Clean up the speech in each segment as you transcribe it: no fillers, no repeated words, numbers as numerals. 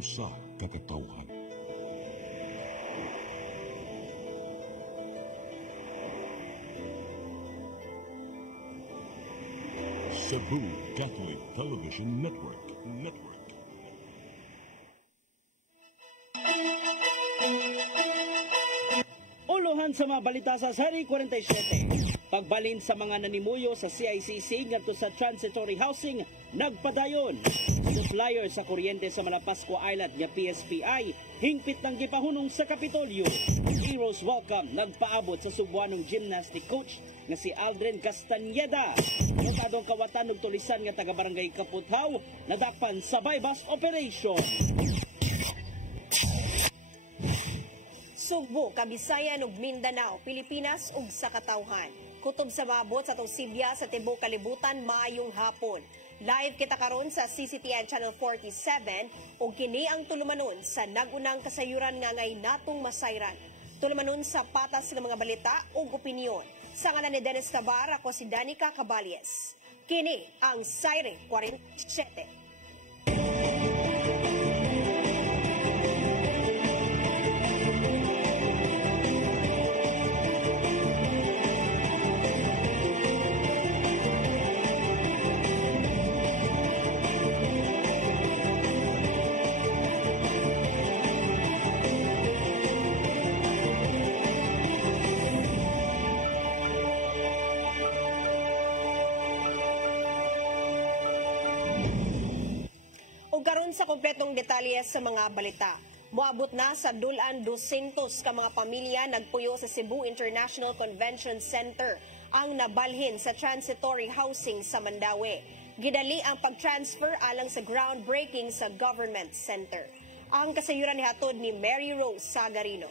usa ka katawhan. Cebu Catholic Television Network. Uluhan sa mga balita sa Sari 47. Pagbalin sa mga nanimuyo sa CICC ngadto sa transitory housing nagpadayon. Supplier sa kuryente sa Malapascua Island nga PSPI hingpit ng gipahunong sa Kapitolyo. Heroes Welcome nagpaabot sa Subuanong gymnastic coach nga si Aldrin Castañeda. Mutadong kawatan og tulisan nga taga Barangay Kaputhaw nadakpan sa bypass operation. Sugbo, Kabisayan ug Mindanao, Pilipinas ug sa katawhan. Kutob sa mabot sa Tosibya sa tibuok kalibutan maayong hapon. Live kita karon sa CCTN Channel 47 ug kini ang tulumanon sa nagunang kasayuran nga ngay natong masayran. Tulumanon sa patas ng mga balita ug opinyon. Sa ngalan ni Dennis Tabar, ako si Danica Cabales. Kini ang Sari 47. Karon sa kompletong detalye sa mga balita. Moabot na sa dulan 200 ka mga pamilya nagpuyo sa Cebu International Convention Center ang nabalhin sa transitory housing sa Mandaue. Gidali ang pag-transfer alang sa groundbreaking sa government center. Ang kasayuran ni hatod ni Mary Rose Sagarino.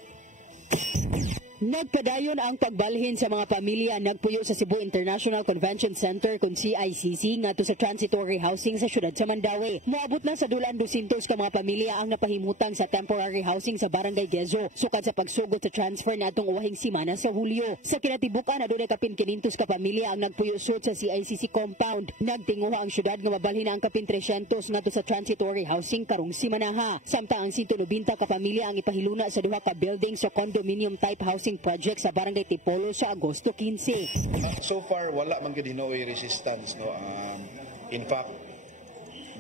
Nagpadayon ang pagbalhin sa mga pamilya nagpuyo sa Cebu International Convention Center kung CICC ngadto sa transitory housing sa syudad sa Mandaue. Moabot na sa dulan 200 ka mga pamilya ang napahimutang sa temporary housing sa Barangay Gezo sukad sa pagsugod sa transfer natong uwahing simana sa Hulyo. Sa kinatibukan adunay kapin 500 ka pamilya ang nagpuyo sud sa CICC compound. Nagtinguha ang syudad nga mabalhin ang kapin 300 ngadto sa transitory housing karong simanaha. Samtang ang 190 ka pamilya ang ipahiluna sa duha ka building sa condominium type housing project sa Barangay Tipolo sa Agosto 15. So far wala man gid hinoy resistance no. In fact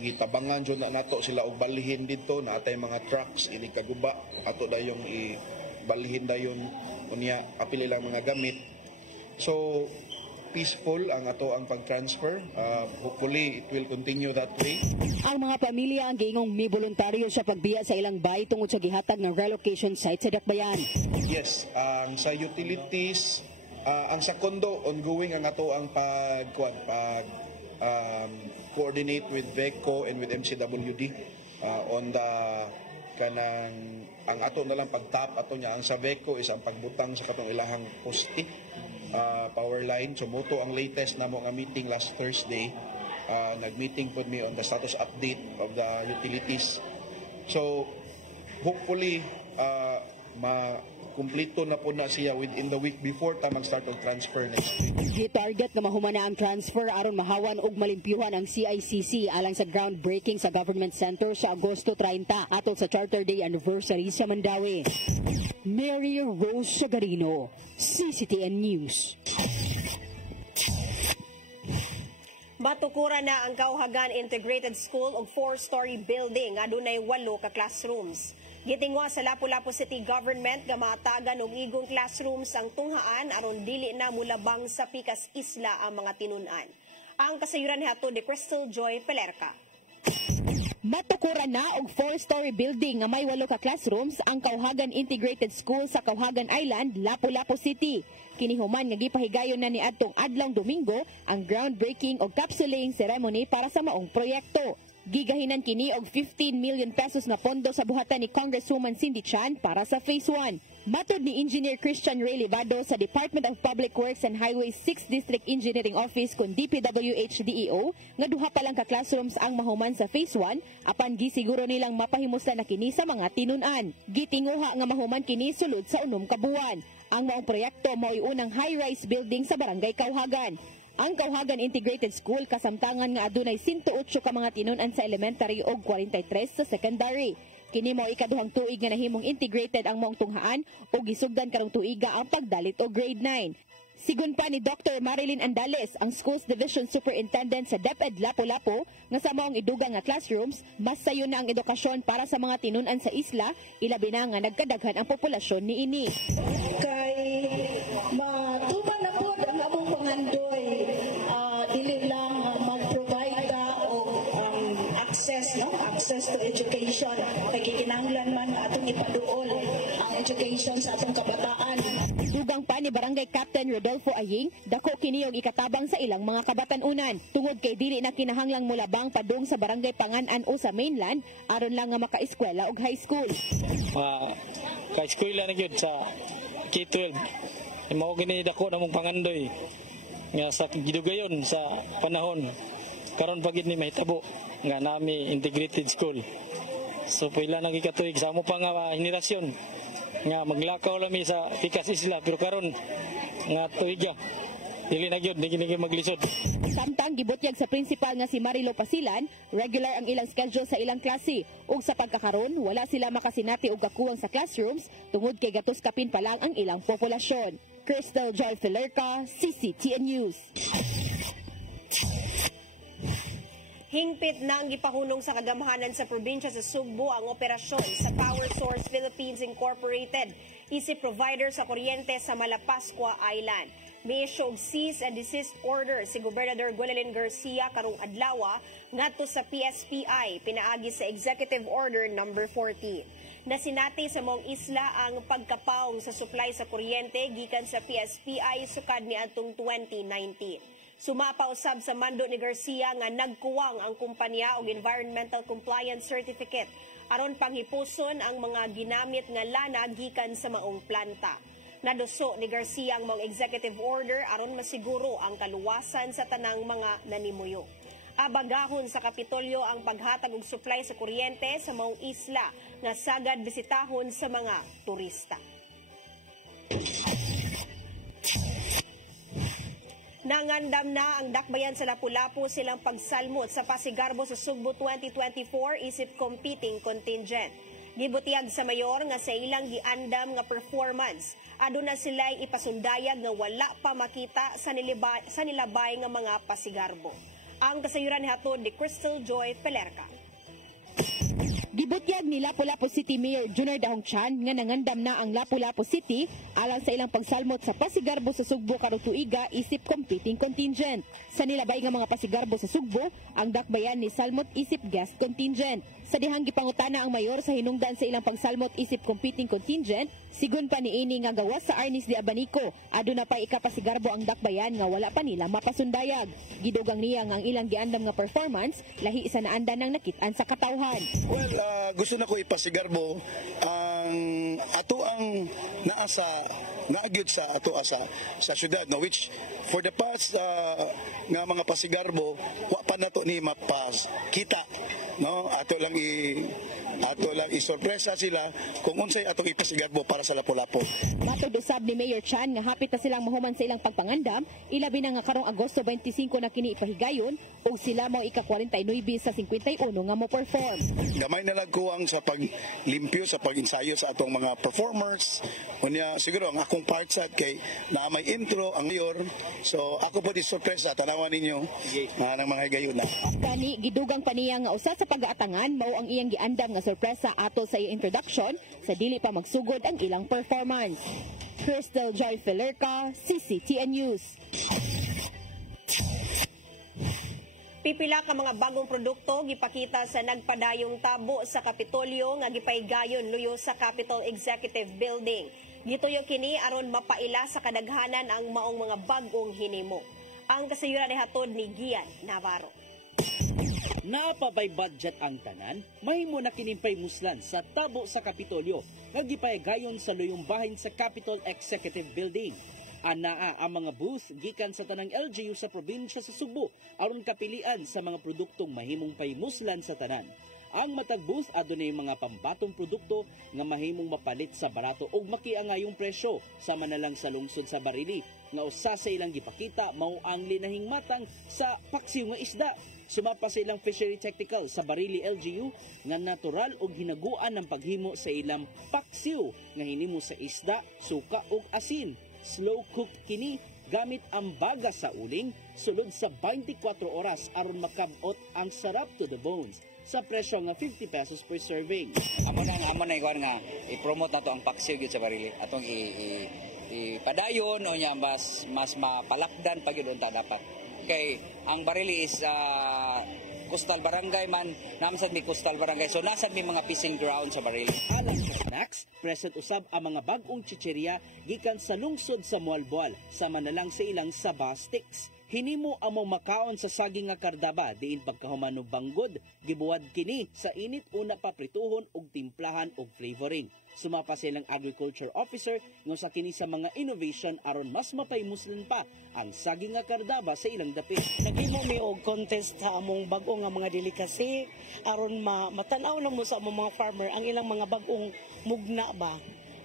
gitabangan jud na nato sila og balhin dito natay mga trucks ini kaguba ato dayong ibalhin dayon unya apil lang mga gamit. So peaceful ang ato ang pag-transfer. Hopefully it will continue that way. Ang mga pamilya ang giingong mi voluntaryo sa pagbiya sa ilang bahay tungod sa gihatag ng relocation site sa Dakbayan. Yes, ang sa utilities, ang sa condo ongoing ang ato ang coordinate with VECO and with MCWD on the kanang ang ato na lang pagtap ato niya ang sa VECO is ang pagbutang sa katong ilahang poste power line. So moto ang latest na mo nga meeting last Thursday. Nag-meeting po me on the status update of the utilities. So hopefully kumplito na po na siya within the week before ta mag-start og transfer next week. Gi-target nga mahumana ang transfer aron mahawan og malimpyuhan ang CICC alang sa groundbreaking sa government center sa Agosto 30 atol sa Charter Day anniversary sa Mandaue. Mary Rose Sagarino, CCTN News. Matukuran na ang Kauhagan Integrated School og 4-story building adunay 8 ka classrooms. Gitingwa sa Lapu-Lapu City Government nga matagan og igong classrooms ang tunghaan aron dili na mulabang sa pikas isla ang mga tinun-an. Ang kasayuran hatod ni Crystal Joy Pelerca. Matukuran na og 4-story building nga may 8 ka classrooms ang Kauhagan Integrated School sa Kauhagan Island, Lapu-Lapu City. Kinihuman nga gipahigayon na ni adtong adlong Domingo ang groundbreaking o capsuling ceremony para sa maong proyekto. Gigahinan kini og 15 million pesos na pondo sa buhatan ni Congresswoman Cindy Chan para sa Phase 1. Matod ni Engineer Christian Ray Libado sa Department of Public Works and Highways 6th District Engineering Office kun DPWH-DEO nga duha pa lang ka classrooms ang mahuman sa Phase 1 apan gisiguro nilang mapahimusta na kini sa mga tinun-an. Gitinguha nga mahuman kini sulod sa 6 ka buwan. Ang maong proyekto mao'y unang high-rise building sa Barangay Kauhagan. Ang Kauhagan Integrated School kasamtangan nga adunay 108 ka mga tinun-an sa elementary ug 43 sa secondary. Kini mao ikaduhang tuig nga nahimong integrated ang maong tunghaan ug gisugdan karong tuiga ang pagdalit og grade 9. Sigun pa ni Dr. Marilyn Andales, ang Schools Division Superintendent sa DepEd Lapu-Lapu, nga sa maong idugang nga classrooms, mas sayo na ang edukasyon para sa mga tinunan sa isla, ilabi na nga nagkadaghan ang populasyon niini. Kay matuman na po ang among pangandoy, dili lang mag-provide ka og access to education. Kay kinahanglan man atong ipaduol ang education sa atong kabataan. Dugang pa ni Barangay Captain Rodolfo Aying, dako kini og ikatabang sa ilang mga kabatanunan. Tungod kay dili na kinahanglang mulabang padung sa Barangay Panganan o sa mainland, aron lang nga maka-eskwela og high school. Ka-eskwela na gyud sa K-12. Mao gini dako namong pangandoy nga sa gidugayon sa panahon karon pagid ni mahitabo nga nami integrated school. So pila nang gikatuig sa amo pa nga henerasyon nga maglakaw lami sa pikas isla pero karon nga tuiga dili na gyud nigi maglisod. Samtang gibutyag sa principal nga si Marilo Pasilan, regular ang ilang schedule sa ilang klase ug sa pagkakaron wala sila makasinati og kakuwang sa classrooms tungod kay gatos kapin pa lang ang ilang populasyon. Crystal Joy Filerca, CCTN News. Hingpit na ang gipahunong sa kagamhanan sa probinsya sa Sugbo ang operasyon sa Power Source Philippines Incorporated, isip provider sa kuryente sa Malapascua Island. May issue og cease and desist order si Gobernador Gwendolyn Garcia karong adlaw ngadto sa PSPI pinaagi sa Executive Order No. 40. Nasinati sa mong isla ang pagkapaong sa supply sa kuryente gikan sa PSPI sukad niadtong 2019. Sumapa usab sa mando ni Garcia nga nagkuwang ang kumpanya og Environmental Compliance Certificate aron panghipuson ang mga ginamit nga lana gikan sa maong planta. Naduso ni Garcia ang mga executive order aron masiguro ang kaluwasan sa tanang mga nanimuyo. Abagahon sa Kapitolyo ang paghatag og supply sa kuryente sa maong isla nga sagad bisitahon sa mga turista. Nangandam na ang dakbayan sa Lapu-Lapu silang pagsalmot sa Pasigarbo sa Sugbo 2024 isip competing contingent. Gibutiyag sa mayor nga sa ilang giandam nga performance, aduna sila'y ipasundayag nga wala pa makita sa nilabay nga mga Pasigarbo. Ang kasayuran ni hatod ni Crystal Joy Filerca. Gibutyag ni Lapu-Lapu City Mayor Junior Dahong Chan nga nangandam na ang Lapu-Lapu City alang sa ilang pagsalmot sa Pasigarbo sa Sugbo karong tuiga isip competing contingent. Sa nilabay nga mga Pasigarbo sa Sugbo, ang dakbayan ni salmot isip guest contingent. Sa dihang gipangutana ang mayor sa hinungdan sa ilang pagsalmot isip competing contingent, sigun pa niini nga gawas sa Arnis de Abanico, aduna pa ikapasigarbo ang dakbayan nga wala pa nila mapasundayag. Gidugang niya nga ang ilang giandam nga performance lahi sa naandan ng nakit-an sa katawhan. Well, gusto na ko ipasigarbo ang ato ang naasa naagyod sa ato sa syudad, no, which for the past nga mga pasigarbo wa pa nato ni mapas kita, no, ato lang isorpresa sila kung unsay atong ipasigarbo para sa Lapu-Lapu. Matod usab ni Mayor Chan nga hapit na silang mahuman sa ilang pagpangandam, ilabi na nga karong Agosto 25 na kini ipahigayon ug sila mao ika-49 sa 51 nga mo perform. Gamay na lang kuwang sa paglimpyo sa pag-ensayo sa atong mga performers. Unya siguro ang akong part sa kay na may intro ang mayor. So ako po di sorpresa tanawan ninyo ng mga higayon na. Kani gidugang pa niya nga usa sa pag-aatangan mao ang iyang giandam nga sorpresa ato sa iyang introduction sa dili pa magsugod ang ilang performance. Crystal Joy Filerca, CCTN News. Pipila ka mga bagong produkto gipakita sa nagpadayong tabo sa Kapitolyo nga gipaygayon luyo sa Capitol Executive Building. Gituyo kini aron mapaila sa kadaghanan ang maong mga bagong hinimo. Ang kasayuran ni hatod ni Gian Navarro. Napabay budget ang tanan, mahimo na kinimpay muslan sa tabo sa Kapitolyo nga gipaygayon sa luyong bahin sa Capitol Executive Building. Anaa ang mga booth gikan sa tanang LGU sa probinsya sa Sugbo aron kapilian sa mga produktong mahimong paymuslan sa tanan. Ang matag booth adunay mga pambatong produkto nga mahimong mapalit sa barato ug makiangayong presyo sama na lang sa lungsod sa Barili nga usa sa ilang gipakita mao ang linahing matang sa paksiw nga isda. Sumapa sa ilang fishery technical sa Barili LGU nga natural og hinaguan ng paghimo sa ilang paksiw nga hinimo sa isda, suka ug asin. Slow cooked kini gamit ang baga sa uling sulod sa 24 oras aron makabot ang sarap to the bones sa presyo nga 50 pesos per serving. Amo na iguan nga i-promote nato ang paksiw gyud sa Barili. Atong ipadayon o nya mas mapalakdan pag yun ta dapat. Kay ang Barili is coastal barangay man, namsad mi coastal barangay. So nasad mi mga fishing ground sa Barili. Alang sa snacks, present usab ang mga bag-ong chicheria gikan sa lungsod sa Mualboal sama na lang sa ilang saba sticks. Hinimo among makaon sa saging nga kardaba diin pagkahuman og banggod, gibuwad kini sa init una paprituhon og timplahan og flavoring. Sumapa silang agriculture officer nga sa kini sa mga innovation aron mas mapaymuslan pa ang saging nga kardaba sa ilang dapit. Naghimo mi og contest sa among bag-o nga mga delicacy aron matanaw na mo sa among mga farmer ang ilang mga bag-ong mugna ba.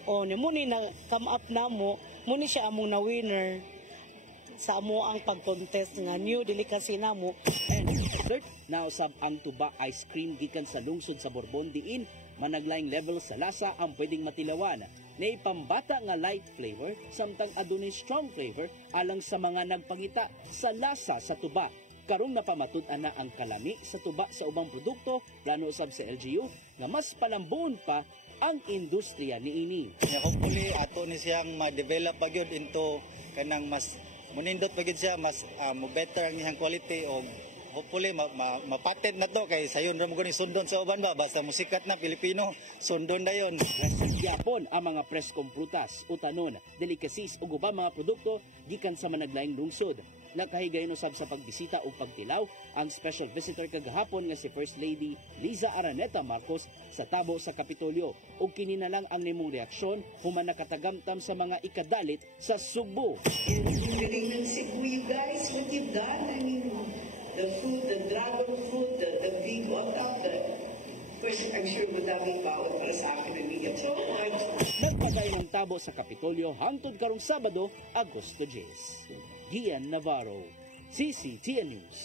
O ni muni na come up na mo, muni siya among na winner sa amo ang pag-contest nga new delicacy namo. And third, nausab ang tuba ice cream gikan sa lungsod sa Borbon diin managlaing level sa lasa ang pwedeng matilawan. Naipambata nga light flavor samtang adunay strong flavor alang sa mga nagpangita sa lasa sa tuba. Karong napamatud-an na ang kalami sa tuba sa ubang produkto plano usab sa LGU nga mas palambon pa ang industriya niini. Hopefully ato ni siyang ma-develop pa gyud into kanang mas munindot pagid siya mas mo better ang iyang quality o hopefully mapatent na to kay sayon ra mo gani sundon sa uban ba basta musikat na Pilipino sundon dayon. Yapon ang mga preskong prutas, utanon, delicacies ug ubang mga produkto gikan sa managlaing lungsod. Nakahigayon usab sa pagbisita o pagtilaw ang special visitor kagahapon nga si First Lady Liza Araneta Marcos sa tabo sa Kapitolyo ug kini na lang ang nimong reaksyon human nakatagamtam sa mga ikadalit sa Sugbo. Galing ng Cebu, you guys, what you've done, I mean, the food, the dragon fruit, the big on top, of course, I'm sure madaming bawat para sa akin ng media. So, nagpagay ng tabo sa Kapitolyo hangtod karong Sabado, Agosto 10. Gian Navarro, CCTN News.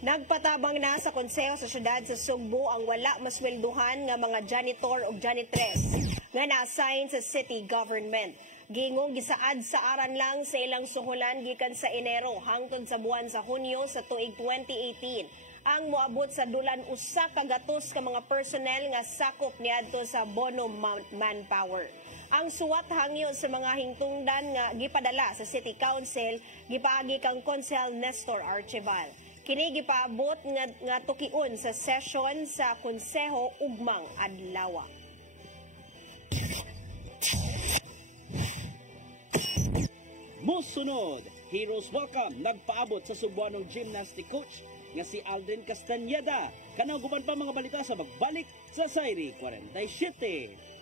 Nagpatabang na sa konseho sa syudad sa Sugbo ang wala maswelduhan nga mga janitor o janitress nga na-assign sa city government. Gingong gisaad sa aran lang sa ilang suhulan gikan sa Enero hangtod sa buwan sa Hunyo sa tuig 2018. Ang moabot sa dulan usa ka gatos ka mga personnel nga sakop niadto sa bono manpower. Ang suwat hangyo sa mga hingtungdan nga gipadala sa City Council gipaagi kang Konsehal Nestor Archival. Kini gipaabot nga tukion sa session sa konseho ugmang adlaw. Musunod, Heroes Welcome nagpaabot sa Subuanong gymnastic coach nga si Aldrin Castañeda. Kanang guban pa mga balita sa magbalik sa Sairi 47.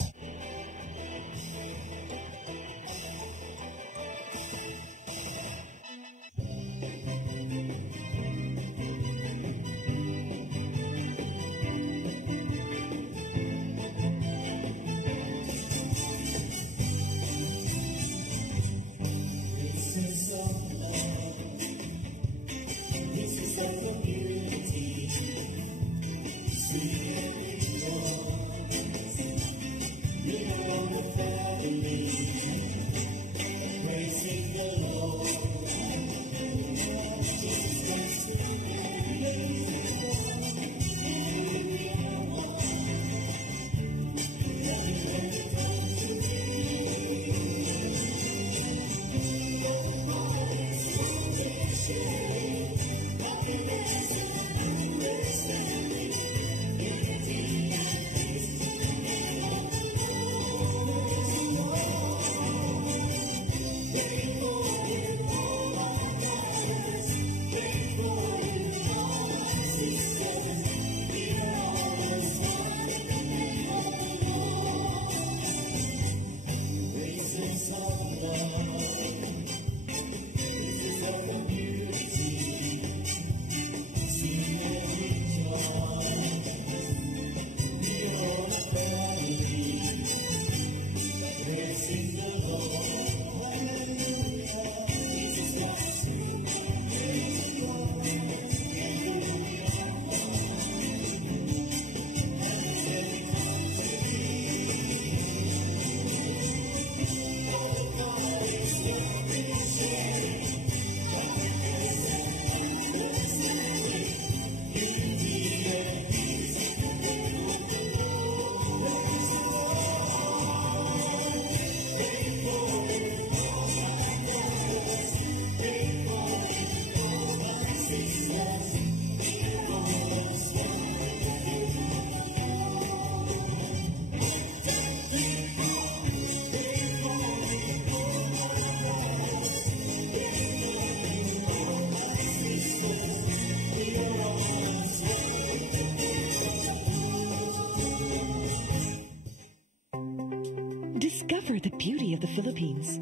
the beauty of the Philippines.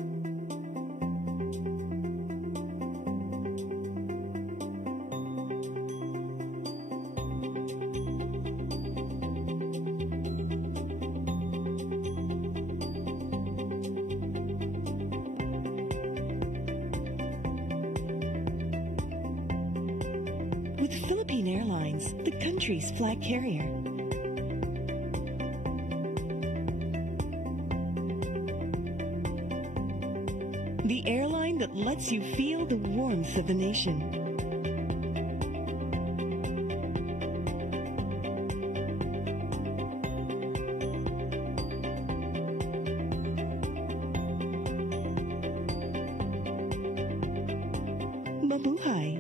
With Philippine Airlines, the country's flag carrier. The airline that lets you feel the warmth of the nation. Mabuhay!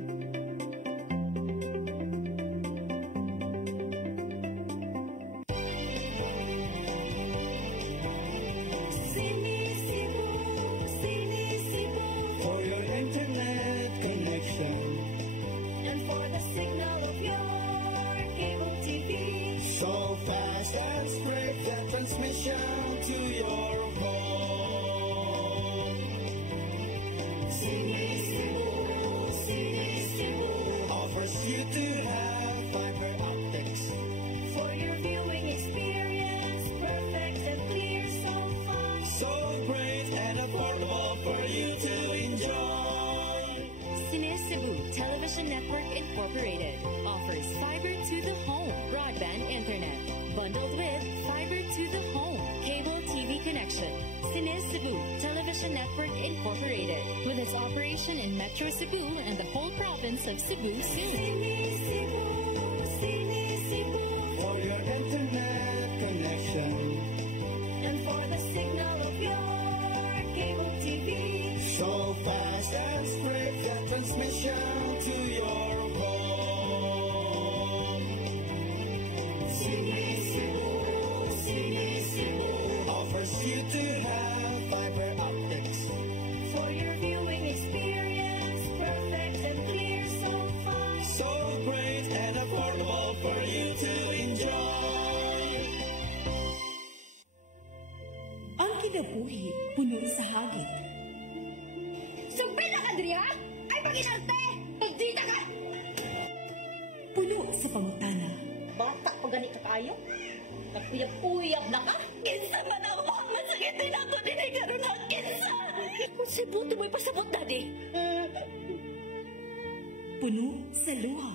Television Network Incorporated offers fiber to the home broadband internet bundled with fiber to the home cable TV connection. Cine Cebu Television Network Incorporated with its operation in Metro Cebu and the whole province of Cebu soon. For your internet connection And for the signal of your cable TV. so fast and straight the transmission to your home. Cine Cebu offers you to have fiber optics For your viewing experience, perfect and clear so far. so great and affordable for you to enjoy. Ang kinabuhi puno sa hagit. Sumpila ka, Dria! Ay, pag-inarte! Pagdita ka! Puno sa pangutana. Bata pa gani ka tayo? Naguyab-uyab na ka? Kinsa man ang mga sakitin ako din ay karoon ng kinsa! Kung si Buto mo'y pasabot, Daddy! Puno sa luha.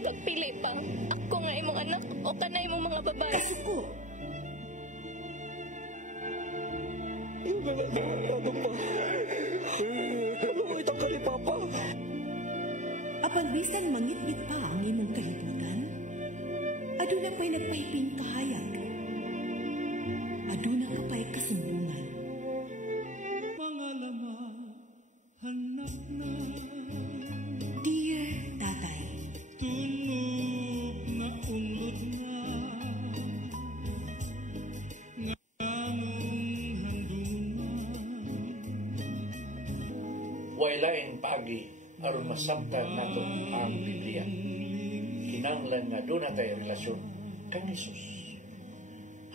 Pagpili pang ako nga imong anak o tanay mong mga babae. Kasuko. Apan bisan mangit-ngit pa ang imong kalibutan, aduna pa'y nagpahiping kahayag. Aduna ka pa'y kasumbungan. Dear Tatay, Wailain pagi aron masabtan nato ang Biblia. Kinahanglan nga doon na tayo relasyon kang Jesus.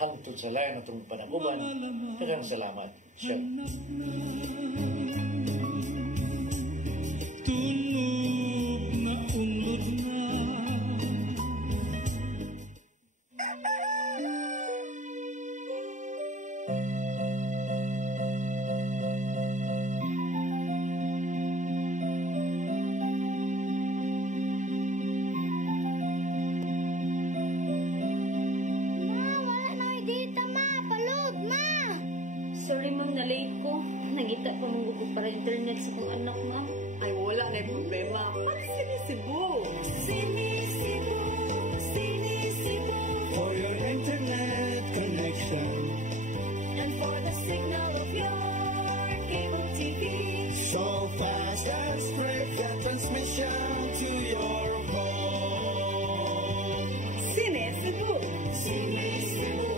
Hangtod sa layan atong panaguban, daghang salamat. Shalom. Sorry, ma'am, na-late ko. Nangita ko nung gupog para internet sa kong anak, ma'am. Ay, wala na yung problema. Para Cine Cebu. Cine Cebu. Cine Cebu. For your internet connection And for the signal of your cable TV. so fast and straight the transmission to your home. Cine Cebu. Cine Cebu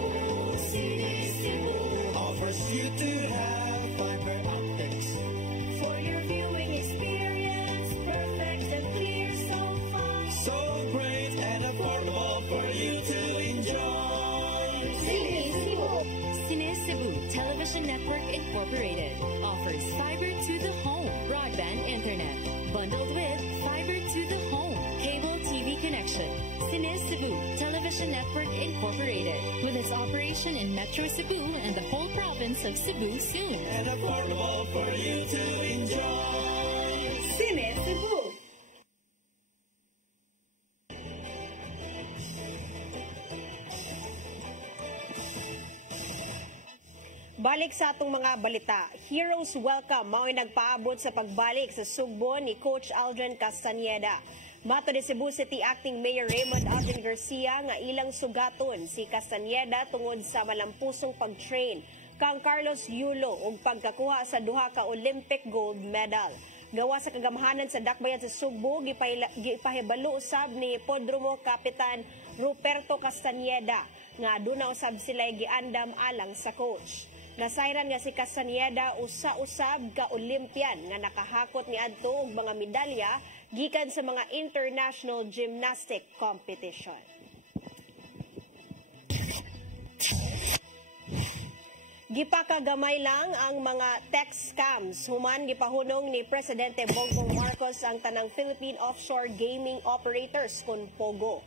offers you to have fiber optics For your viewing experience, perfect and clear so far. so great and affordable for you to enjoy. Cine Cebu. Cine Cebu Cine Cebu Television Network Incorporated, with its operation in Metro Cebu and the whole province of Cebu soon. And affordable for you to enjoy. Cine Cebu. Balik sa atong mga balita. Heroes Welcome mao'y nagpaabot sa pagbalik sa sugbo ni Coach Aldrin Castañeda. Mato ni Cebu City Acting Mayor Raymond Alvin Garcia nga ilang sugaton si Castañeda tungod sa malampusong pag-train kang Carlos Yulo ug pagkakuha sa duha ka Olympic gold medal. Gawa sa kagamhanan sa dakbayan sa Sugbo, gipahibalo usab ni Podromo Kapitan Ruperto Castañeda nga aduna usab sila giandam alang sa coach. Nasayran nga si Castañeda usa-usab ka Olympian nga nakahakot ni adto og mga medalya gikan sa mga international gymnastic competition. Gipakagamay lang ang mga text scams. Human gipahunong ni Presidente Bongbong Marcos ang tanang Philippine Offshore Gaming Operators kun POGO.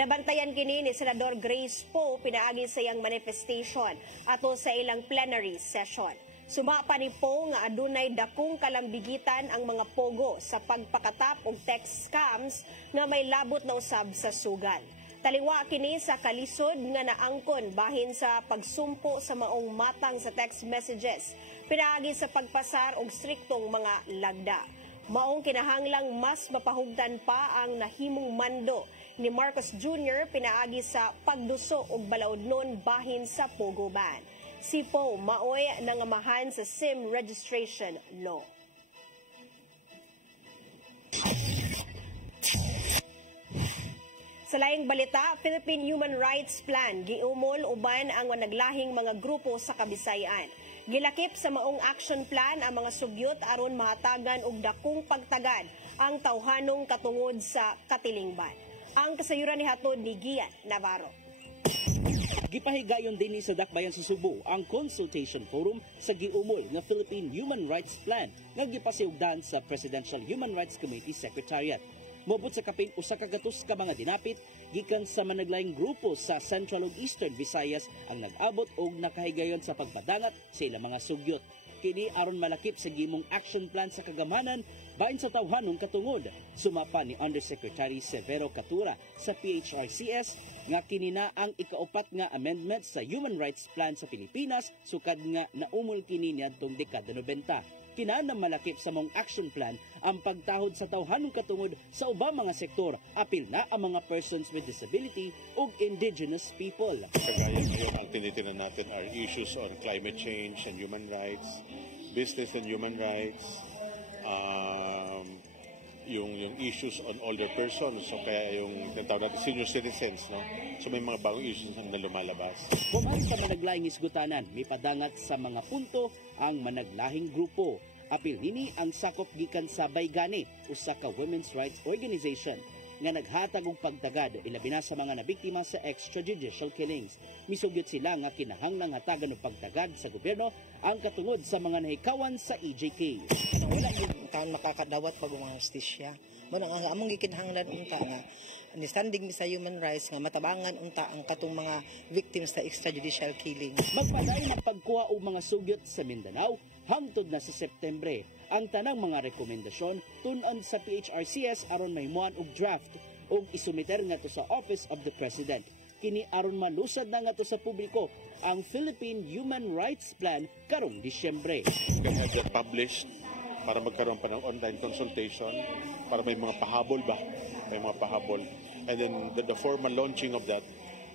Nabantayan kini ni Senador Grace Poe pinaagi sa iyang manifestation ato sa ilang plenary session. Sumapa ni Poe nga adunay dakong kalambigitan ang mga POGO sa pagpakatap og text scams nga may labot na usab sa sugal. Taliwa kini sa kalisod nga naangkon bahin sa pagsumpo sa maong matang sa text messages, pinaagi sa pagpasar og striktong mga lagda. Maong kinahanglang mas mapahugdan pa ang nahimong mando ni Marcos Jr. pinaagi sa pagduso og balaodnon bahin sa POGO ban. Si Poe maoy nangamahan sa SIM registration law. Sa laing balita, Philippine Human Rights Plan giumol uban ang naglahing mga grupo sa Kabisayan. Gilakip sa maong action plan ang mga sugyot aron mahatagan og dakong pagtagad ang tawhanong katungod sa katilingban. Ang kasayuran ni hatod ni Gian Navarro. Gipahigayon din sa dakbayan sa Subo ang consultation forum sa giumol nga Philippine Human Rights Plan nga gipasiugdan sa Presidential Human Rights Committee Secretariat. Mobot sa kapin usa ka gatos ka mga dinapit gikan sa managlaing grupo sa Central ug Eastern Visayas ang nag-abot og nakahigayon sa pagpadangat sa ilang mga sugyot. Kini aron malakip sa gimong action plan sa kagamanan bahin sa tawhanong katungod. Sumapa ni Undersecretary Severo Catura sa PHRCS nga kini na ang ikaupat nga amendment sa Human Rights Plan sa Pilipinas sukad nga naumol kini niadtong dekada 90. Kinahanglan malakip sa mong action plan ang pagtahod sa tawhanong katungod sa ubang mga sektor, apil na ang mga persons with disability ug indigenous people. Kagaya ngayon ang tinitinan natin are issues on climate change and human rights, business and human rights, yung issues on older persons, so kaya yung tinatawag natin senior citizens, no? So may mga bagong issues na lumalabas. Human sa managlaing isgutanan, may padangat sa mga punto ang managlahing grupo. Apil nini ang sakop gikan sa Baygani, usa ka women's rights organization nga naghatag og pagtagad ilabi na sa mga nabiktima sa extrajudicial killings. Misugyot sila nga kinahanglang hatagan og pagtagad sa gobyerno ang katungod sa mga nahikawan sa EJK. Wala yung taon makakadawat pag mga justisya. Muna ang among gikinahanglan unta nga understanding sa human rights nga matabangan unta ang katong mga victims sa extrajudicial killing. Magpaday na pagkuha og mga sugyot sa Mindanao hangtod na sa Septembre. Ang tanang mga rekomendasyon tun-on sa PHRCS aron mahimuan og draft ug isumiter nga to sa Office of the President. Kini aron malusad na nga to sa publiko ang Philippine Human Rights Plan karong Disyembre. Kaya get published para magkaroon pa ng online consultation, para may mga pahabol ba? May mga pahabol. And then the formal launching of that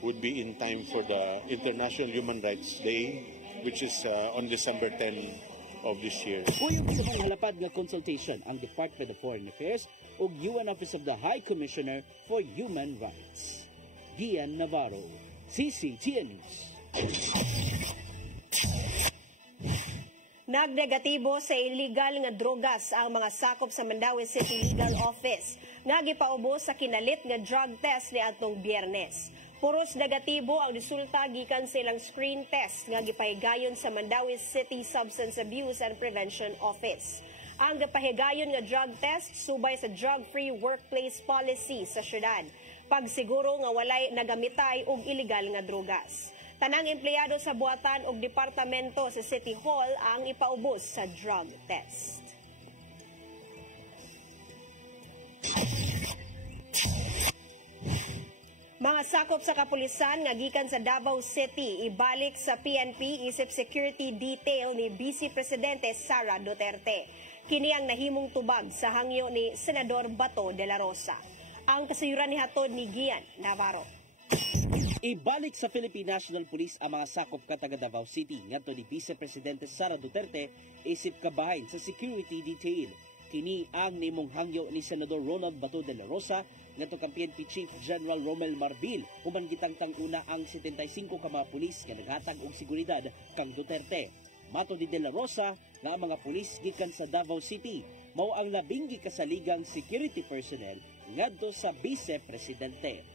would be in time for the International Human Rights Day, which is on December 10 of this year. Kuyog sa mga halapad nga consultation ang Department of Foreign Affairs ug UN Office of the High Commissioner for Human Rights. Gian Navarro, CCTN News. Nagnegatibo sa illegal nga drogas ang mga sakop sa Mandaue City Legal Office nga gipaubo sa kinalit nga drug test ni atong Biyernes. Puros negatibo ang resulta gikan sa ilang screen test nga gipahigayon sa Mandaue City Substance Abuse and Prevention Office. Ang gipahigayon nga drug test subay sa drug-free workplace policy sa syudad. pagsiguro nga walay nagamitay og illegal nga drogas. Tanang empleyado sa buhatan ug departamento sa City Hall ang ipaubos sa drug test. Mga sakop sa kapulisan nga gikan sa Davao City ibalik sa PNP isip security detail ni Vice Presidente Sara Duterte. Kini ang nahimong tubag sa hangyo ni Senador Bato de la Rosa. Ang kasayuran ni hatod ni Gian Navarro. Ibalik sa Philippine National Police ang mga sakop ka taga Davao City ngadto ni Vice Presidente Sara Duterte isip kabahin sa security detail. Kini ang nimong hangyo ni Senador Ronald Bato de la Rosa ngadto kang PNP Chief General Romel Marbil human gitangtang una ang 75 ka mga pulis nga naghatag og seguridad kang Duterte. Mato ni de la Rosa nga ang mga pulis gikan sa Davao City mao ang labing gikasaligang security personnel ngadto sa Vice Presidente.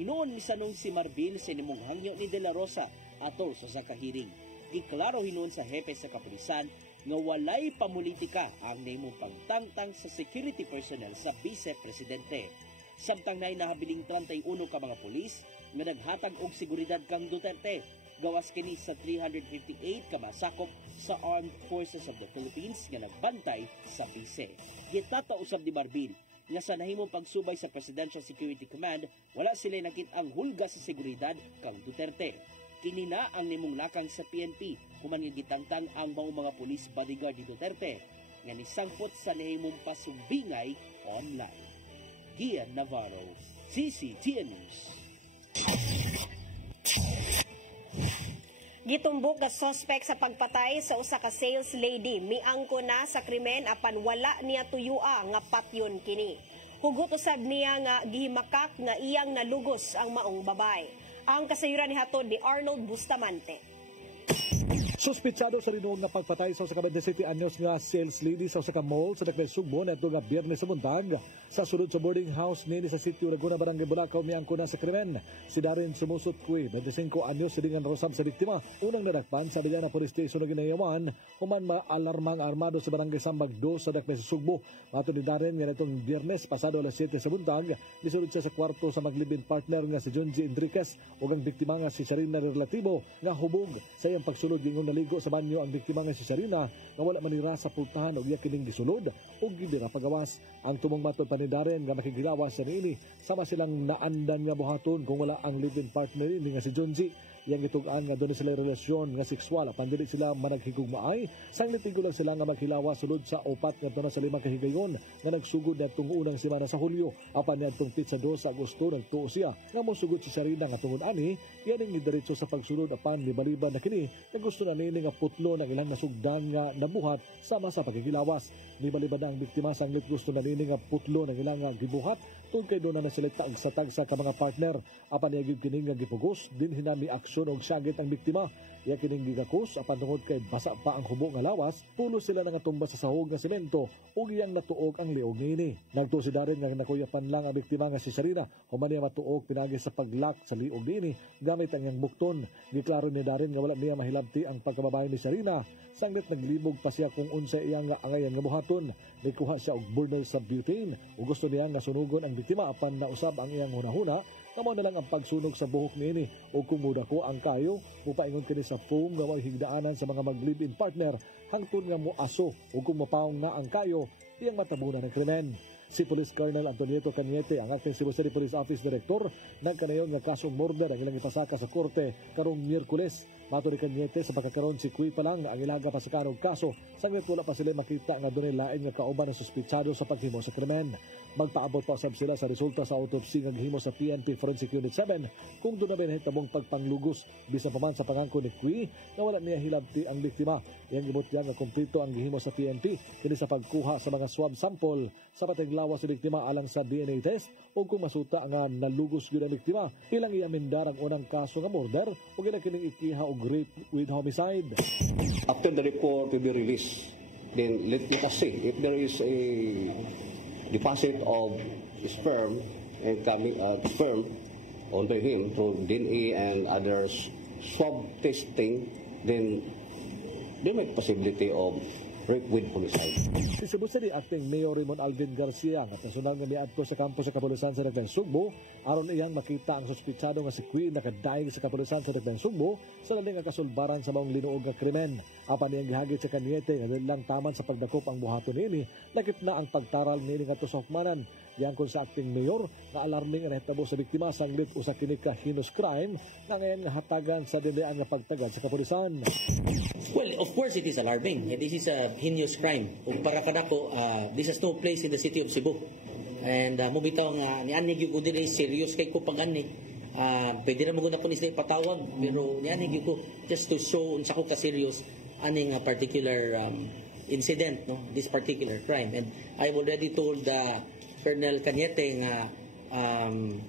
Hinuon misanong si Marbil sa nimong hangyo ni de la Rosa atol sa kahiring. Giklaro hinuon sa hepe sa kapulisan nga walay pamulitika ang nimong pagtangtang sa security personnel sa Vice Presidente. Samtang nay nahabiling 31 ka mga pulis nga naghatag og seguridad kang Duterte. Gawas kini sa 358 ka masakop sa Armed Forces of the Philippines nga nagbantay sa Vice. Gitata usab ni Marbil nga sa nahimong pagsubay sa Presidential Security Command, wala sila nakit ang hulga sa seguridad kang Duterte. Kini na ang nimong lakang sa PNP human nga gitangtang ang mga pulis bodyguard ni Duterte nga nisangpot sa nahimong pasumbingay online. Gian Navarro, CCTN News. Gitumbok nga suspect sa pagpatay sa usa ka sales lady miangko na sa krimen apan wala niya tuyua nga patyon kini. Hugot usab niya nga gihimakak nga iyang nalugos ang maong babay. Ang kasayuran ni hatod ni Arnold Bustamante. Suspitsado sa rinuon nga pagpatay sa usa ka 27 anyos nga sales lady sa usa ka mall sa Dakbayan Sugbo nadto nga Biyernes sa buntag. Sa sulod sa boarding house nini sa sitio Laguna, Barangay Bulacau miangko na sa krimen. Si Darin Sumusot Kuy, 25 anyos, silingan rosab sa biktima. Unang nadakpan sa Villana Police Station na ginayawan human maalarmang armado sa Barangay Sambag 2 sa Dakbayan Sugbo. Mato ni Darin nga nitong Biyernes pasado alas 7 sa buntag, nisulod siya sa kwarto sa maglibin partner nga si Junji Enriquez ug ang biktima nga si Sharina relatibo nga hubog sa iyang pagsulod gingon naligo sa banyo ang biktima nga si Sharina nga wala manira sa pultahan og iya kining gisulod ug gidira pagawas. Ang tumong matod pa ni Darren nga makigilawas sa niini sama silang naandan nga buhaton kung wala ang live-in partner ni nga si Junji. Yang gitugaan nga doon sila relasyon nga sexual apan dili sila managhigugmaay. Sanglitigo lang sila nga maghilawa sulod sa upat nga na sa 5 kahigayon nga nagsugod natong unang semana sa Hulyo. Apan niadtong Pizza 2 sa Agosto nagtuo siya nga mosugod si Sharina nga tungod ani yaning nidiretso sa pagsulod apan nibaliban na kini nga gusto na nini nga putlo ng ilang nasugdan nga nabuhat sama sa paghigilawas. Nibaliban na ang biktima sanglit gusto na nini nga putlo ng ilang nga gibuhat tungod kay doon na sila tagsa ka mga partner. Apan niya kini nga gipugos din hinami aksyon og syagit ang biktima. Iya kining gigakos apan tungod kay basa pa ang hubo nga lawas, pulo sila nga tumba sa sahog nga semento ug iyang natuog ang liog niini. Nagtuo si Darren nga nakuyapan lang ang biktima nga si Sharina human niya matuog pinagi sa paglak sa liog niini gamit ang iyang bukton. Giklaro ni Darren nga wala niya mahilabti ang pagkababae ni Sharina. Sanglit naglibog pa siya kung unsa iyang nga angayan nga buhaton. Nikuha siya og burner sa butane ug gusto niya nga sunugon ang biktima apan nausab ang iyang hunahuna. Kamo na lang ang pagsunog sa buhok niini o kumuda ko ang kayo mupaingon kini sa foam nga may higdaanan sa mga mag-live-in partner hangtod nga moaso o kung mapawong na ang kayo iyang matabunan ng krimen. Si Police Colonel Antonieto Cañete, ang acting Cebu City Police Office Director, nagkanayon nga kasong murder ang ilang ipasaka sa korte karong Miyerkules. Mato ni Cañete sa pagkakaroon si Kuy pa lang ang ilaga pa sa kanong kaso sanglit wala pa sila makita nga dunay lain nga kauban ng suspitsado sa paghimo sa krimen. Magpaabot pa usab sila sa resulta sa autopsy nga gihimo sa PNP Forensic Unit 7 kung doon na ba nahitabong pagpanglugos bisan pa man sa pangangko ni Kuy na wala niya hilabti ang biktima. Iyang gibutya nga kumpleto ang gihimo sa PNP kini sa pagkuha sa mga swab sample sa patay lawas sa biktima alang sa DNA test o kung masuta nga nalugos gyud ang biktima ilang iamindar ang unang kaso nga murder o gila kining ikiha og rape with homicide. After the report will be released, then let us see if there is a deposit of sperm and coming sperm onto him through DNA and other swab testing, then there may be possibility of rape with homicide. Si Cebu City Acting Mayor Raymond Alvin Garcia nga personal nga miadto sa kampo sa kapulisan sa Dagdang Sugbo aron iyang makita ang suspitsado nga si Queen nakadaig sa kapulisan sa Dagdang Sugbo sa laling nga kasulbaran sa maong linuog nga krimen. Apan iyang gihagit sa kanyete nga lang taman sa pagdakop ang buhaton niini lakip na ang pagtaral niini nga sa hukmanan. Yang kon sa Acting Mayor nga alarming nga nahitabo sa biktima sanglit usa kini ka heinous crime nga ngayon nga hatagan sa dindian nga pagtagad sa kapulisan. Well, of course it is alarming. This is a heinous crime. Ug para kadako, this has no place in the city of Cebu. And mo bitaw nga nianig gyud ko dili serious kay ko pag-ani. Pwede na mo gud ako ni sila ipatawag pero nianig gyud ko just to show unsa ko ka serious aning particular incident, no, this particular crime. And I've already told Colonel Cañete nga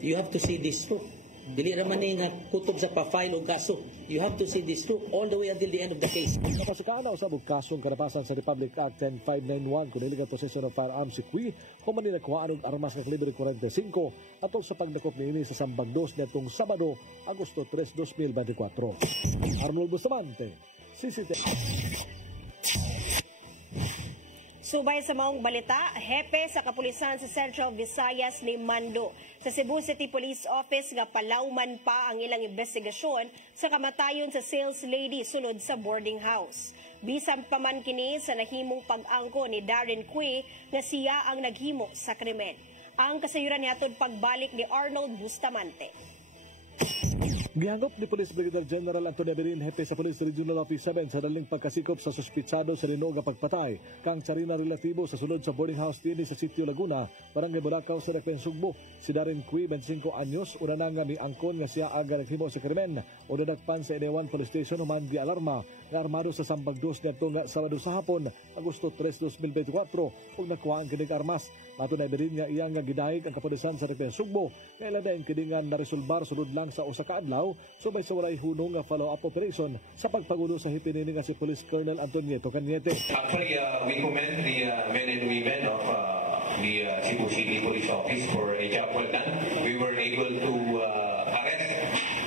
you have to see this through. Dili raman ni nga kutob sa pa-file og kaso. You have to see this through all the way until the end of the case. Napasukaan na usab og kasong karapasan sa Republic Act 10591 kung illegal possession of firearms si Cui human ni nakuhaan og armas nga kalibre 45 atol sa pagdakop niini sa Sambag 2 nitong Sabado, Agosto 3, 2024. Arnold Bustamante, CCTV. Subay sa maong balita, hepe sa kapulisan sa Central Visayas ni Mando. Sa Cebu City Police Office nga palawman pa ang ilang investigasyon sa kamatayon sa sales lady sulod sa boarding house. Bisan pa man kini sa nahimong pag-angko ni Darren Cui nga siya ang naghimo sa krimen. Ang kasayuran niya pagbalik ni Arnold Bustamante. Gihangop ni Police Brigadier General Antonio Berin, hepe sa Police Regional Office 7 sa daling pagkasikop sa suspitsado sa linuog nga pagpatay kang sarina relatibo sa sulod sa boarding house dinhi sa Sitio Laguna, Barangay Bulacau sa Dagdang Sugbo. Si Darren Cui, 25 anyos, una na nga miangkon nga siya aga naghimo sa krimen o nadagpan sa Inewan Police Station human di alarma nga armado sa Sambag 2 ngadto nga Sabado sa hapon, Agosto 3, 2024 ug nakuha ang kining armas. Ato na Berin nga iyang nga gidahig ang kapulisan sa Dagdang Sugbo nga iladayon kiningan na resolbar sulod lang sa usa ka adlaw subay sa walay hunong nga follow-up operation sa pagpagulo sa hipinini nga si Police Colonel Antonieto Cañete. Actually, we commend the men and women of the Cebu City Police Office for a job well done. We were able to arrest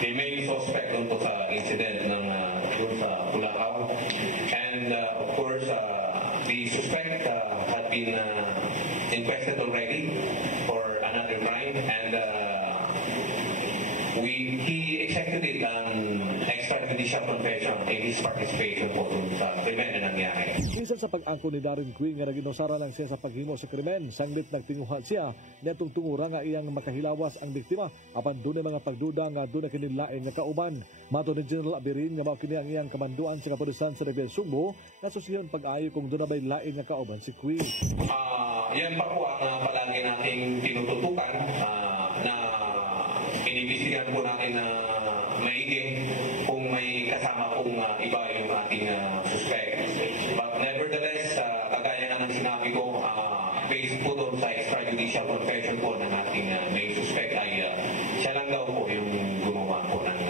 the main suspect dito sa incident ng sa Bulacau. And of course, the suspect had been invested already for another crime and he executed an extrajudicial confession in his participation po sa krimen na nangyari. Minsan sa pag-angko ni Darren Cui nga naginusara lang siya sa paghimo sa krimen, sanglit nagtinguhan siya netong tungura nga iyang makahilawas ang biktima apan dunay mga pagduda nga dunay kinilain nga kauban. Mato ni General Abirin nga mao kini ang iyang kamanduan sa kapulisan sa Dagdang Sugbo nga susiyon pag-ayo kung dunay bay lain nga kauban si Cui. Yan pa po ang palagi nating tinututukan na inibisigan po natin na maigi kung may kasama pong iba yung ating suspect. But nevertheless, kagaya nga ng sinabi ko, based po doon sa extrajudicial confession po ng ating main suspect ay siya lang daw po yung gumawa po ng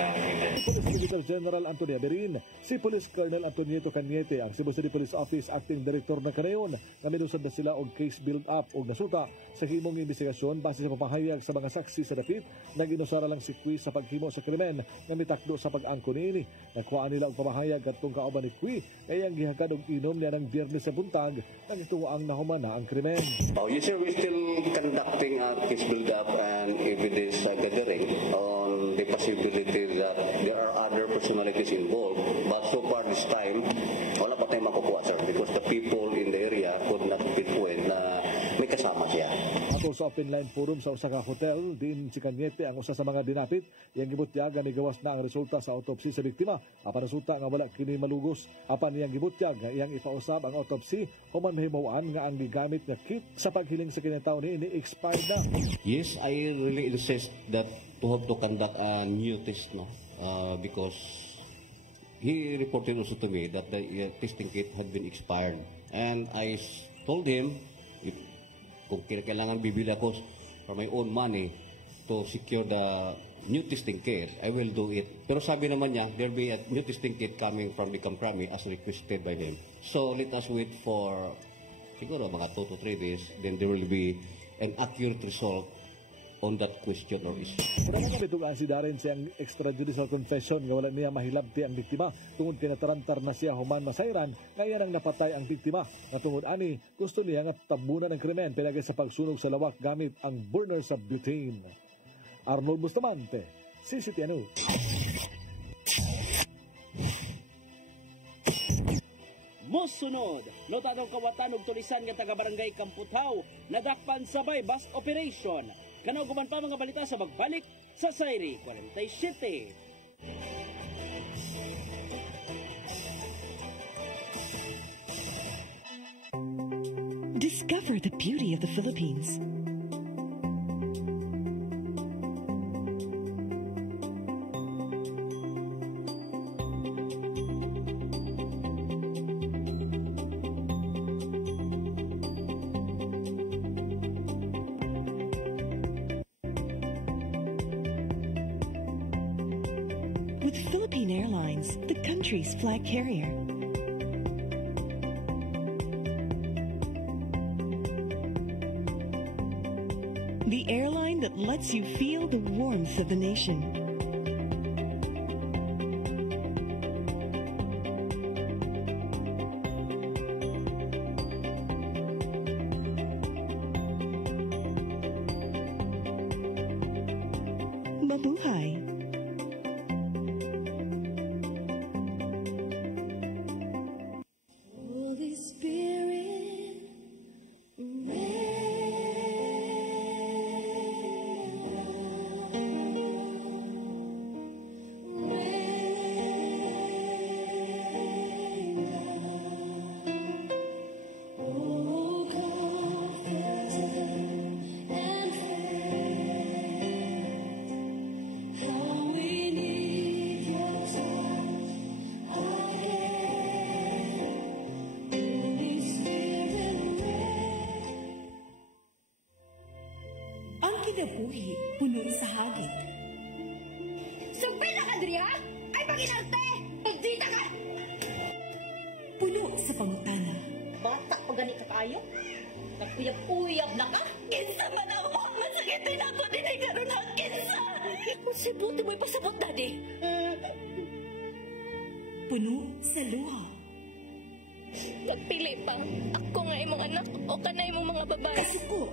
Police Brigadier General Antonio Berin, si Police Colonel Antonieto Cañete, ang Cebu City Police Office Acting Director na kanayon, na minusad na sila og case build-up o nasuta sa himong investigasyon base sa papahayag sa mga saksi sa dapit na ginusara lang si Cui sa paghimo sa krimen nga mitakdo sa pag-angko niini. Nakuha nila og papahayag kadtong kauban ni Cui kay ang gihagad og inom niya ng Biyernes sa buntag nang ito ang nahumana ang krimen. Yes sir, we're still conducting a case build-up and evidence gathering on the possibility that there are other personalities involved. But so far this time, wala pa tayong makukuha sir because the people in the area could not pinpoint na may kasama siya. Ato sa open line forum sa usa ka hotel, din si Cañete ang usa sa mga dinapit, iyang gibutyaga ni gawas na ang resulta sa autopsy sa biktima. Apan resulta nga wala kini malugos. Apan iyang gibutyag nga iyang ipausab ang autopsy human mahimawaan nga ang gigamit nga kit sa paghiling sa kinataw ni expired na. Yes, I really insist that to have to conduct a new test, no? Because he reported also to me that the testing kit had been expired. And I told him, if kung kailangan bibili ako for my own money to secure the new testing kit, I will do it. Pero sabi naman niya, there will be a new testing kit coming from the Kamkrami as requested by him. So let us wait for siguro mga 2 to 3 days, then there will be an accurate result on that question or issue. Muna nga bitugaan si Darren siyang extrajudicial confession nga wala niya mahilabti ang biktima tungod kinatarantar na siya human masayran ngayon ang napatay ang biktima. Nga tungod ani, gusto niya nga tabunan ng krimen pinagay sa pagsunog sa lawak gamit ang burner sa butane. Arnold Bustamante, CCTN News. Mosunod, notadong kawatan ug tulisan nga taga-barangay Kamputhaw nadakpan sa bypass operation. Kanaw guman pa mga balita sa magbalik sa Sayri 47. Discover the beauty of the Philippines. With Philippine Airlines, the country's flag carrier. The airline that lets you feel the warmth of the nation. Mabuhay! Holy Spirit, Ang kinabuhi, puno sa hagit. Sumpi na ka, Dria! Ay, paginarte! Pagdita ka! Puno sa pangutana. Bata pa gani ka tayo? Naguyab-uyab na ka? Kinsa man ang mga sakitin ako din ay karoon na kinsa! Si buti mo'y pasabot, Daddy. Puno sa luha. Nagpili pa. Ako nga imong anak o kanay mong mga babae. Kasuko.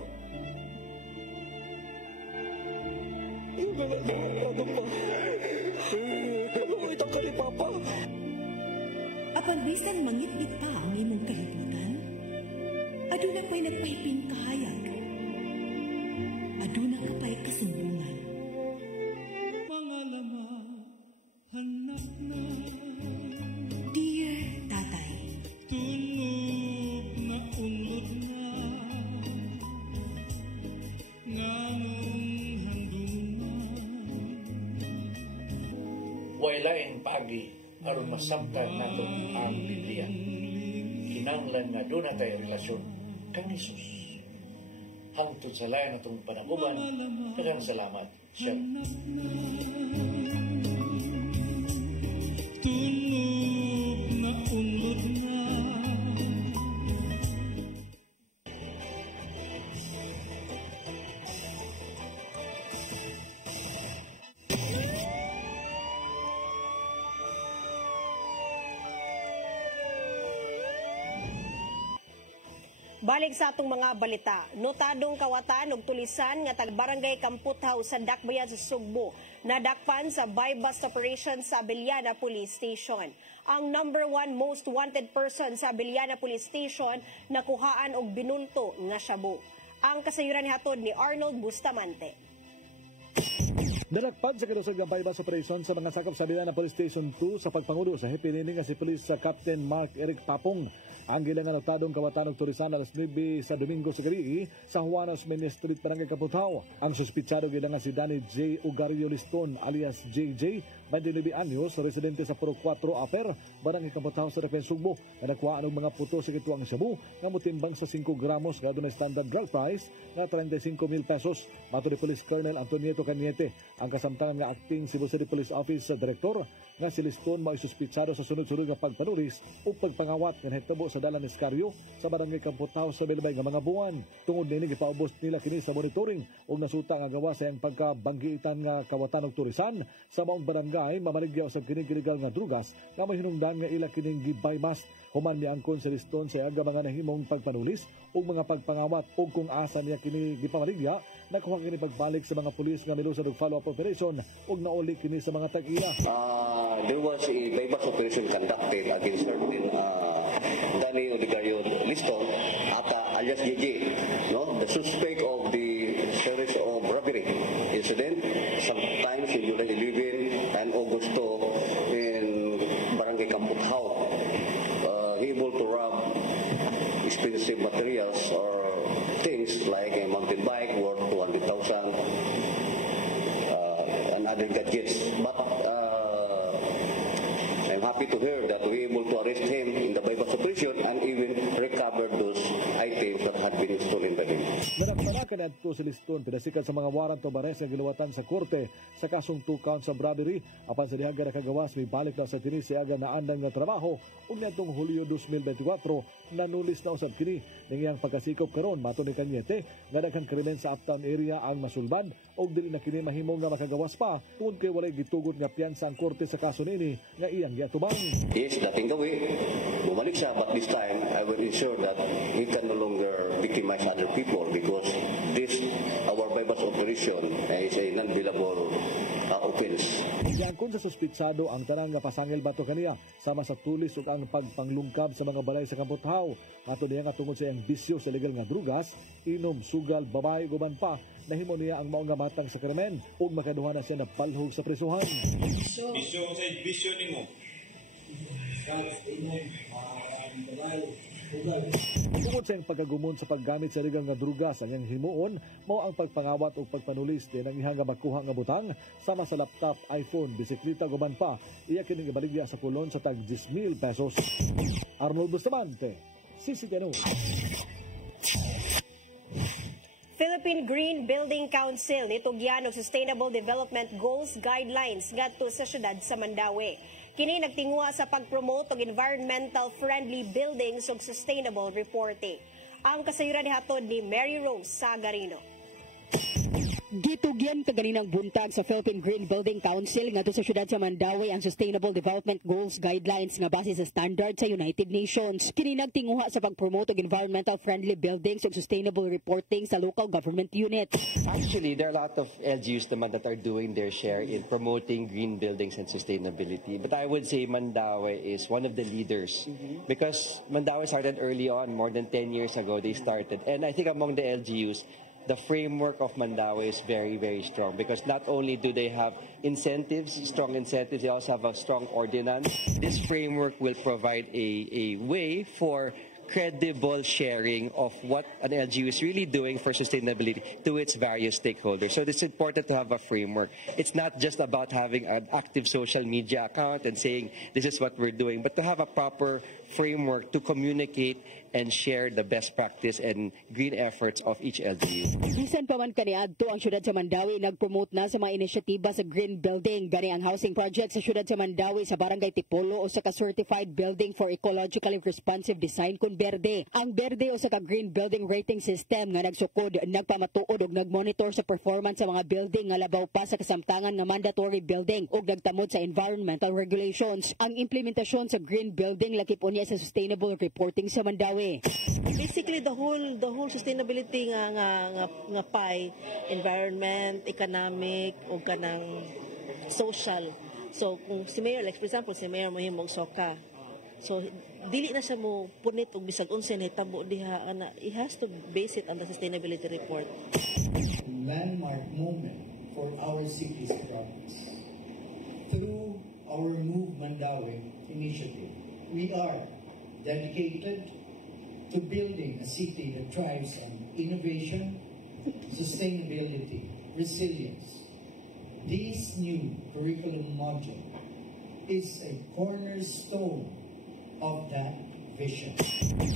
Apan bisan mangit-ngit pa ang imong kalibutan, aduna pa'y nagpahiping kahayag. Aduna ka pa'y kasumbungan. Dear Tatay, Wailaing pagi aron masabtan nato ang Biblia. Kinanglan nga doon na tayo relasyon kang Jesus. Hangtod sa layan natong panaguban, daghang salamat. Shalom. Balik sa atong mga balita, notadong kawatan ug tulisan nga tag-barangay Kamputhaw sa Dakbayan sa Sugbo nadakpan sa buy-bust operation sa Abiliana Police Station. Ang number 1 most wanted person sa Abiliana Police Station nakuhaan og binulto nga shabu. Ang kasayuran hatod ni Arnold Bustamante. Nadakpan sa kinusag ng bypass operation sa mga sakop sa Abiliana Police Station 2 sa pagpangulo sa hipinining nga si Police Captain Mark Eric Papong. Ang gilangan notadong kawatan og turisan alas 9 sa Domingo sa gabi sa Juanos Main Street, Barangay Kamputhaw. Ang suspitsado gilangan si Danny J. Ugario Liston alias JJ, 29 anyos, residente sa Puro 4 Aper, barangay Kabutaw sa Defense Sugbo, na nakuha ng mga puto sa kituang Cebu, nga mutimbang sa 5 gramos, nga doon standard drug price, nga 35,000 pesos. Mato ni Police Colonel Antonieto Cañete, ang kasamtangan nga acting Cebu City Police Office Director, nga si Liston mao isuspitsado sa sunod-sunod nga pagpanulis o pagpangawat nga nahitabo sa dalan Escarrio sa barangay Kabutaw sa Belbay nga mga buwan. Tungod nini gipaubos nila kini sa monitoring ug nasuta nga gawa sa iyang pagkabanggiitan nga kawatan og turisan sa maong barangay mamaligya usab kining illegal nga drugas nga may hinungdan nga ila kining gibaymas. Human miangkon si Liston sa aga mga nahimong pagpanulis ug mga pagpangawat ug kung asa niya kini gipamaligya, nakuha kini pagbalik sa mga pulis nga milusad og follow-up operation ug nauli kini sa mga tag-iya. There was a bypass operation conducted against certain Danny Oligario Liston alias JJ, the suspect of the series of robbery incident sometimes in July 11 and Augusto in Barangay Kabutaw. Able to rob expensive materials or things like a mountain bike worth 200,000 and other gadgets. But I'm happy to hear that we were able to arrest him in the bypass operation and even recover those items that had been stolen by him. Nanagpanakan na ito si Liston, pinasikan sa mga warrant of arrest na giluwatan sa korte sa kasong 2 counts sa robbery. Apan sa dihaga na kagawas, may balik na sa kini si aga na andang na trabaho. Ug nitong Hulyo 2024, nanulis na usab kini ning iyang pagkasikop karon mato ni Cañete nga daghang krimen sa uptown area ang masulbad ug dili na kini mahimong nga makagawas pa tungod kay walay gitugot nga piyansa ang korte sa kaso nini nga iyang giatubang. Yes, dating gawi, bumalik siya, but this time I will ensure that we can no longer victimize other people because this our bypass operation is a non-billable offense. Giangkon sa suspitsado ang tanang nga pasangil bato kaniya sama sa tulis ug ang pagpanglungkab sa mga balay sa Kabutaw. Ato niya nga tungod sa iyang bisyo sa illegal nga drugas, inom, sugal, babae guban pa, nahimo niya ang maong nga matang sa krimen ug makaduha na siya na palhog sa prisuhan. Bisyo nimo. Tungod sa iyang pagkagumon sa paggamit sa illegal nga drugas, ang iyang himuon mao ang pagpangawat o pagpanulis din ang ihang nga makuha nga butang sama sa laptop, iPhone, bisikleta guban pa. Iya kining ibaligya sa pulon sa tag 10,000 pesos. Arnold Bustamante, CCTV. Philippine Green Building Council nitugyan og Sustainable Development Goals Guidelines ngadto sa syudad sa Mandaue. Kini nagtingwa sa pag-promote og environmental friendly buildings ug sustainable reporting. Ang kasayuran nihatod ni Mary Rose Sagarino. Gitugyan kaganinang buntag sa Philippine Green Building Council ngadto sa syudad sa Mandaue ang Sustainable Development Goals Guidelines nga base sa standard sa United Nations. Kini nagtinguha sa pag-promote og environmental friendly buildings ug sustainable reporting sa local government units. Actually, there are a lot of LGUs naman that are doing their share in promoting green buildings and sustainability. But I would say Mandaue is one of the leaders because Mandaue started early on, more than 10 years ago they started. And I think among the LGUs, the framework of Mandaue is very, very strong because not only do they have incentives, strong incentives, they also have a strong ordinance. This framework will provide a way for credible sharing of what an LGU is really doing for sustainability to its various stakeholders. So it's important to have a framework. It's not just about having an active social media account and saying this is what we're doing, but to have a proper framework to communicate and share the best practice and green efforts of each LGU. Bisan pa man kaniadto ang syudad sa Mandaue nagpromote na sa mga inisyatiba sa green building. Gani ang housing project sa syudad sa Mandaue sa Barangay Tipolo o sa ka-certified building for ecologically responsive design kun Berde. Ang Berde o sa ka-green building rating system nga nagsukod, nagpamatuod og nagmonitor sa performance sa mga building nga labaw pa sa kasamtangan nga mandatory building ug nagtamod sa environmental regulations. Ang implementasyon sa green building lakip unya sa sustainable reporting sa Mandaue. Basically the whole sustainability nga pie, environment, economic o kanang social. So kung si Mayor, like for example, si Mayor mohimong soka. So dili na siya mo punit og bisag unsay nahitabo diha ana, he has to base it on the sustainability report. Landmark moment for our city's progress. Through our Move Mandaue initiative, we are dedicated to building a city that thrives on innovation, sustainability, resilience, This new curriculum module is a cornerstone of that vision.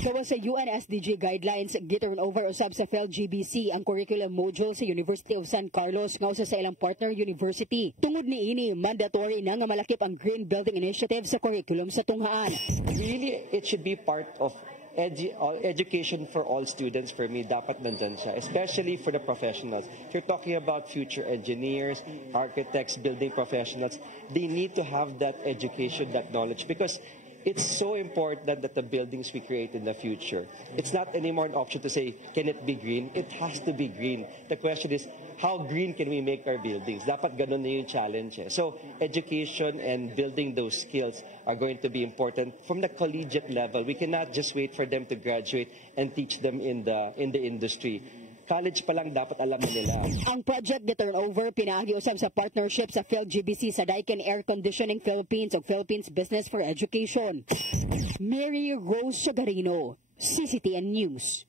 Kawa sa UNSDG guidelines, giturn over usab sa FELGBC ang curriculum module sa University of San Carlos nga usa sa ilang partner university. Tungod niini, mandatory na nga malakip ang Green Building Initiative sa curriculum sa tunghaan. Really, it should be part of education for all students. For me, dapat nandyan siya, especially for the professionals. If you're talking about future engineers, architects, building professionals, they need to have that education, that knowledge, because it's so important that the buildings we create in the future, it's not anymore an option to say, can it be green? It has to be green. The question is, how green can we make our buildings? Dapat ganun na yung challenge. So education and building those skills are going to be important from the collegiate level. We cannot just wait for them to graduate and teach them in the industry. College pa lang dapat alam nila. Ang project the turnover pinaagi usab sa partnership sa FELGBC sa Daikin Air Conditioning Philippines o Philippines Business for Education. Mary Rose Chagarino, CCTN News.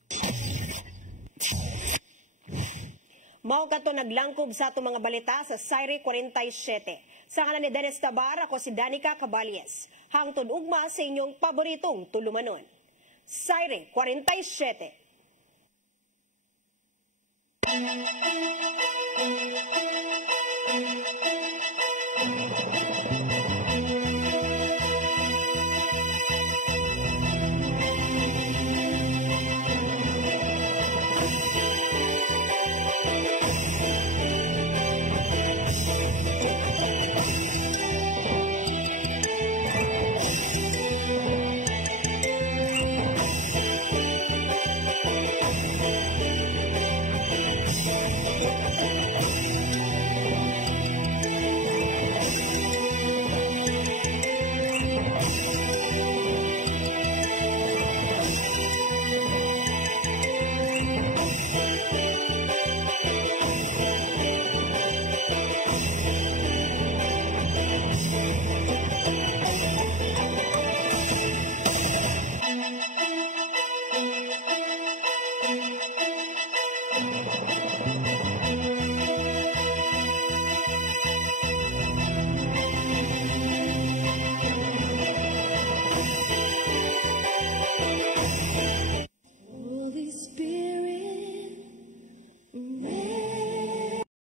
Mao kato naglangkob sa ato mga balita sa Saire 47. Sa ngalan ni Dennis Tabar, ako si Danica Caballes. Hangtod ugma sa inyong paboritong tulumanon. Saire 47.